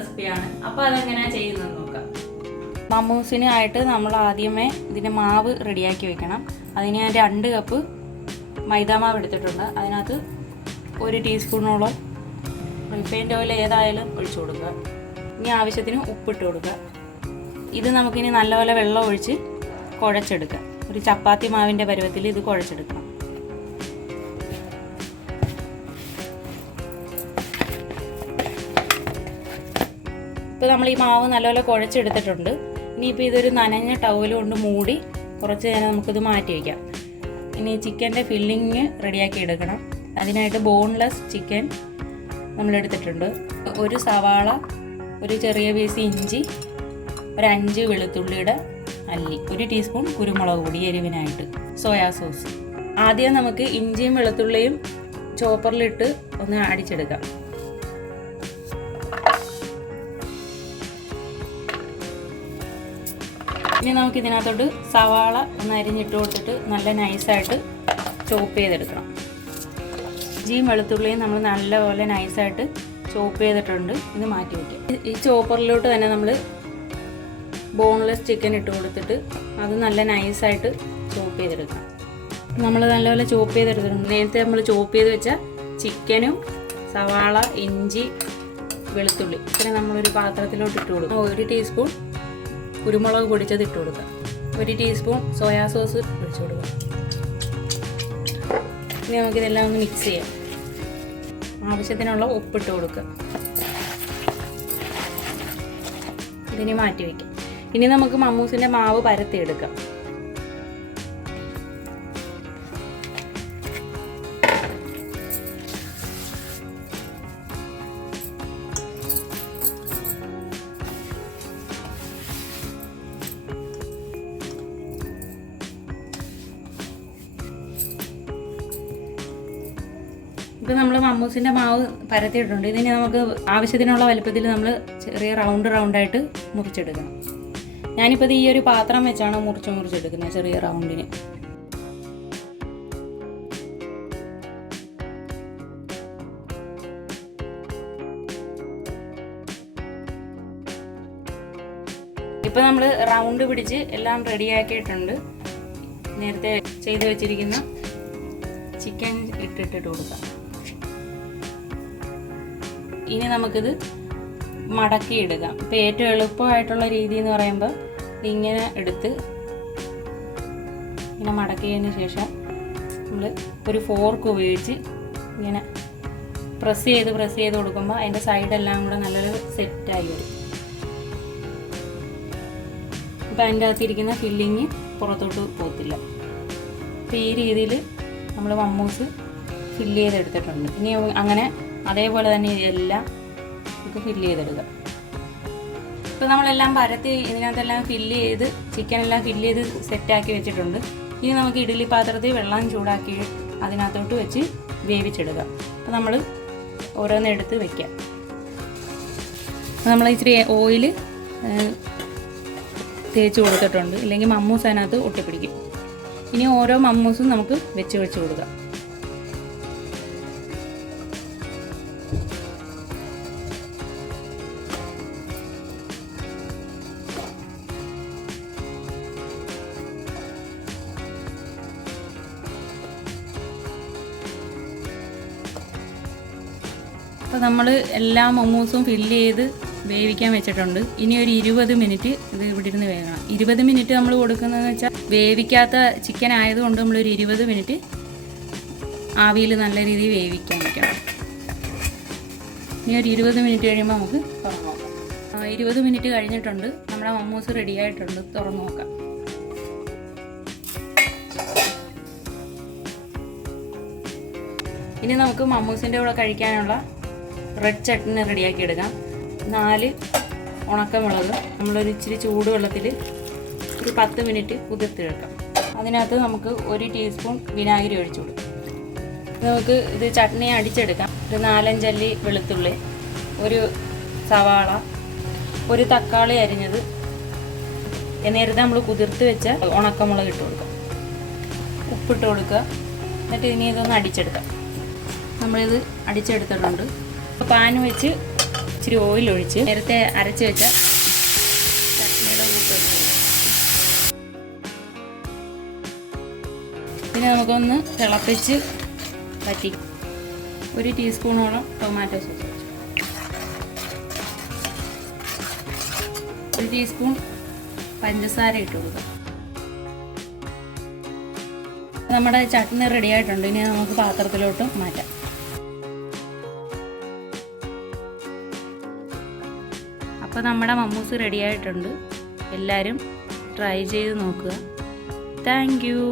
റെസിപ്പിയാണ്. അപ്പോൾ അതെങ്ങനെയാണ് ചെയ്യുന്നത് നോക്കാം. മമ്മൂസിനായിട്ട് നമ്മൾ ആദ്യമേ ഇതിൻ്റെ മാവ് റെഡിയാക്കി വെക്കണം. അതിന് ഞാൻ 2 കപ്പ് മൈദാമാവ് എടുത്തിട്ടുണ്ട്. അതിനകത്ത് 1 ടീസ്പൂണോളം റിഫൈൻഡ് ഓയിൽ ഏതായാലും ഒഴിച്ചു കൊടുക്കുക. ഇനി ആവശ്യത്തിന് ഉപ്പിട്ട് കൊടുക്കുക. ഇത് നമുക്കിനി നല്ലപോലെ വെള്ളം ഒഴിച്ച് കുഴച്ചെടുക്കാം. ഒരു ചപ്പാത്തി മാവിൻ്റെ പരുവത്തിൽ ഇത് കുഴച്ചെടുക്കണം. ഇപ്പോൾ നമ്മൾ ഈ മാവ് നല്ലപോലെ കുഴച്ചെടുത്തിട്ടുണ്ട്. ഇനിയിപ്പോൾ ഇതൊരു നനഞ്ഞ ടവൽ കൊണ്ട് മൂടി കുറച്ച് നേരം നമുക്കിത് മാറ്റി വയ്ക്കാം. ഇനി ചിക്കൻ്റെ ഫില്ലിങ് റെഡിയാക്കി എടുക്കണം. അതിനായിട്ട് ബോൺലെസ് ചിക്കൻ നമ്മളെടുത്തിട്ടുണ്ട്. 1 സവാള, ഒരു ചെറിയ പീസ് ഇഞ്ചി, ഒരു 5 വെളുത്തുള്ളിയുടെ അല്ലി, 1 ടീസ്പൂൺ കുരുമുളക് പൊടി എരിവിനായിട്ട്, സോയാ സോസ്. ആദ്യം നമുക്ക് ഇഞ്ചിയും വെളുത്തുള്ളിയും ചോപ്പറിലിട്ട് ഒന്ന് അടിച്ചെടുക്കാം. ഇനി നമുക്ക് ഇതിനകത്തോട്ട് സവാള ഒന്ന് അരിഞ്ഞിട്ട് കൊടുത്തിട്ട് നല്ല നൈസായിട്ട് ചോപ്പ് ചെയ്തെടുക്കണം. ഇഞ്ചിയും വെളുത്തുള്ളിയും നമ്മൾ നല്ലപോലെ നൈസായിട്ട് ചോപ്പ് ചെയ്തിട്ടുണ്ട്. ഇത് മാറ്റി വയ്ക്കാം. ഈ ചോപ്പറിലോട്ട് തന്നെ നമ്മൾ ബോൺലെസ് ചിക്കൻ ഇട്ട് കൊടുത്തിട്ട് അത് നല്ല നൈസായിട്ട് ചോപ്പ് ചെയ്തെടുക്കാം. നമ്മൾ നല്ലപോലെ ചോപ്പ് ചെയ്തെടുത്തിട്ടുണ്ട്. നേരത്തെ നമ്മൾ ചോപ്പ് ചെയ്ത് വെച്ച ചിക്കനും സവാള, ഇഞ്ചി, വെളുത്തുള്ളി ഇങ്ങനെ നമ്മളൊരു പാത്രത്തിലോട്ട് ഇട്ട് കൊടുക്കുക. 1 ടീസ്പൂൺ കുരുമുളക് പൊടിച്ചത് ഇട്ട് കൊടുക്കുക. 1 ടീസ്പൂൺ സോയാ സോസ് ഒഴിച്ചു കൊടുക്കുക. ഇനി നമുക്കിതെല്ലാം ഒന്ന് മിക്സ് ചെയ്യാം. ആവശ്യത്തിനുള്ള ഉപ്പിട്ട് കൊടുക്കുക. ഇതിനി മാറ്റി വയ്ക്കാം. ഇനി നമുക്ക് മമ്മൂസിൻ്റെ മാവ് പരത്തിയെടുക്കാം. ഇപ്പോൾ നമ്മൾ മമ്മൂസിൻ്റെ മാവ് പരത്തിയിട്ടുണ്ട്. ഇതിന് നമുക്ക് ആവശ്യത്തിനുള്ള വലുപ്പത്തിൽ നമ്മൾ ചെറിയ റൗണ്ടായിട്ട് മുറിച്ചെടുക്കണം. ഞാനിപ്പോൾ ഇത് ഈ ഒരു പാത്രം വെച്ചാണ് മുറിച്ചെടുക്കുന്നത്, ചെറിയ റൗണ്ടിന്. ഇപ്പോൾ നമ്മൾ റൗണ്ട് പിടിച്ച് എല്ലാം റെഡിയാക്കിയിട്ടുണ്ട്. നേരത്തെ ചെയ്ത് വെച്ചിരിക്കുന്ന ചിക്കൻ ഇട്ടിട്ട് കൊടുക്കാം. ഇനി നമുക്കിത് മടക്കി എടുക്കാം. ഇപ്പോൾ ഏറ്റവും എളുപ്പമായിട്ടുള്ള രീതി എന്ന് പറയുമ്പോൾ ഇങ്ങനെ എടുത്ത് ഇങ്ങനെ മടക്കിയതിന് ശേഷം നമ്മൾ ഒരു ഫോർക്ക് ഉപയോഗിച്ച് ഇങ്ങനെ പ്രസ് ചെയ്ത് കൊടുക്കുമ്പോൾ അതിൻ്റെ സൈഡെല്ലാം കൂടെ നല്ലൊരു സെറ്റായി വരും. അപ്പോൾ അതിൻ്റെ അകത്തിരിക്കുന്ന ഫില്ലിങ് പുറത്തോട്ട് പോകത്തില്ല. അപ്പോൾ ഈ രീതിയിൽ നമ്മൾ മമ്മൂസ് ഫില്ല് ചെയ്തെടുത്തിട്ടുണ്ട്. ഇനി അങ്ങനെ അതേപോലെ തന്നെ ഇതെല്ലാം നമുക്ക് ഫില്ല് ചെയ്തെടുക്കാം. ഇപ്പോൾ നമ്മളെല്ലാം പരത്തി ഇതിനകത്തെല്ലാം ഫില്ല് ചെയ്ത് ചിക്കനെല്ലാം ഫില്ല് ചെയ്ത് സെറ്റാക്കി വെച്ചിട്ടുണ്ട്. ഇനി നമുക്ക് ഇഡ്ഡലി പാത്രത്തിൽ വെള്ളം ചൂടാക്കി അതിനകത്തോട്ട് വെച്ച് വേവിച്ചെടുക്കാം. അപ്പോൾ നമ്മൾ ഓരോന്നെടുത്ത് വയ്ക്കാം. അപ്പോൾ നമ്മൾ ഇച്ചിരി ഓയിൽ തേച്ച് കൊടുത്തിട്ടുണ്ട്, ഇല്ലെങ്കിൽ മമ്മൂസ് അതിനകത്ത് ഒട്ടിപ്പിടിക്കും. ഇനി ഓരോ മമ്മൂസും നമുക്ക് വെച്ച് കൊടുക്കാം. അപ്പോൾ നമ്മൾ എല്ലാ മമ്മൂസും ഫില്ല് ചെയ്ത് വേവിക്കാൻ വെച്ചിട്ടുണ്ട്. ഇനി ഒരു 20 മിനിറ്റ് ഇത് ഇവിടെ ഇരുന്ന് വേകണം. 20 മിനിറ്റ് നമ്മൾ കൊടുക്കുന്നതെന്ന് വെച്ചാൽ വേവിക്കാത്ത ചിക്കൻ ആയതുകൊണ്ട് നമ്മളൊരു 20 മിനിറ്റ് ആവിയിൽ നല്ല രീതിയിൽ വേവിക്കാൻ വയ്ക്കണം. ഇനി ഒരു 20 മിനിറ്റ് കഴിയുമ്പോൾ നമുക്ക് തുറന്നു നോക്കാം. 20 മിനിറ്റ് കഴിഞ്ഞിട്ടുണ്ട്. നമ്മുടെ മമ്മൂസ് റെഡി ആയിട്ടുണ്ട്. തുറന്നു നോക്കാം. ഇനി നമുക്ക് മമ്മൂസിൻ്റെ കൂടെ കഴിക്കാനുള്ള റെഡ് ചട്നി റെഡിയാക്കി എടുക്കാം. 4 ഉണക്കമുളക് നമ്മളൊരു ഇച്ചിരി ചൂടുവെള്ളത്തിൽ ഒരു 10 മിനിറ്റ് കുതിർത്തിയെടുക്കാം. അതിനകത്ത് നമുക്ക് 1 ടീസ്പൂൺ വിനാഗിരി ഒഴിച്ചു കൊടുക്കാം. നമുക്ക് ഇത് ചട്നി അടിച്ചെടുക്കാം. ഒരു 4-5 അല്ലി വെളുത്തുള്ളി, ഒരു സവാള, ഒരു തക്കാളി അരിഞ്ഞത്, നേരത്തെ നമ്മൾ കുതിർത്ത് വെച്ച ഉണക്കമുളക് ഇട്ട് കൊടുക്കാം. ഉപ്പിട്ട് കൊടുക്കുക. എന്നിട്ട് ഇനി ഇതൊന്ന് അടിച്ചെടുക്കാം. നമ്മളിത് അടിച്ചെടുത്തിട്ടുണ്ട്. പാൻ വെച്ച് ഇച്ചിരി ഓയിൽ ഒഴിച്ച് നേരത്തെ അരച്ച് വെച്ച ചട്നിയുടെ കൂട്ട് ഒഴിച്ച് പിന്നെ നമുക്കൊന്ന് തിളപ്പിച്ച് പറ്റി 1 ടീസ്പൂണോളം ടൊമാറ്റോ സോസ്, 1 ടീസ്പൂൺ പഞ്ചസാര ഇട്ട് കൊടുക്കാം. നമ്മുടെ ചട്നി റെഡി ആയിട്ടുണ്ട്. ഇനി നമുക്ക് പാത്രത്തിലോട്ട് മാറ്റാം. അപ്പോൾ നമ്മുടെ മമ്മൂസ് റെഡി ആയിട്ടുണ്ട്. എല്ലാവരും ട്രൈ ചെയ്ത് നോക്കുക. Thank you.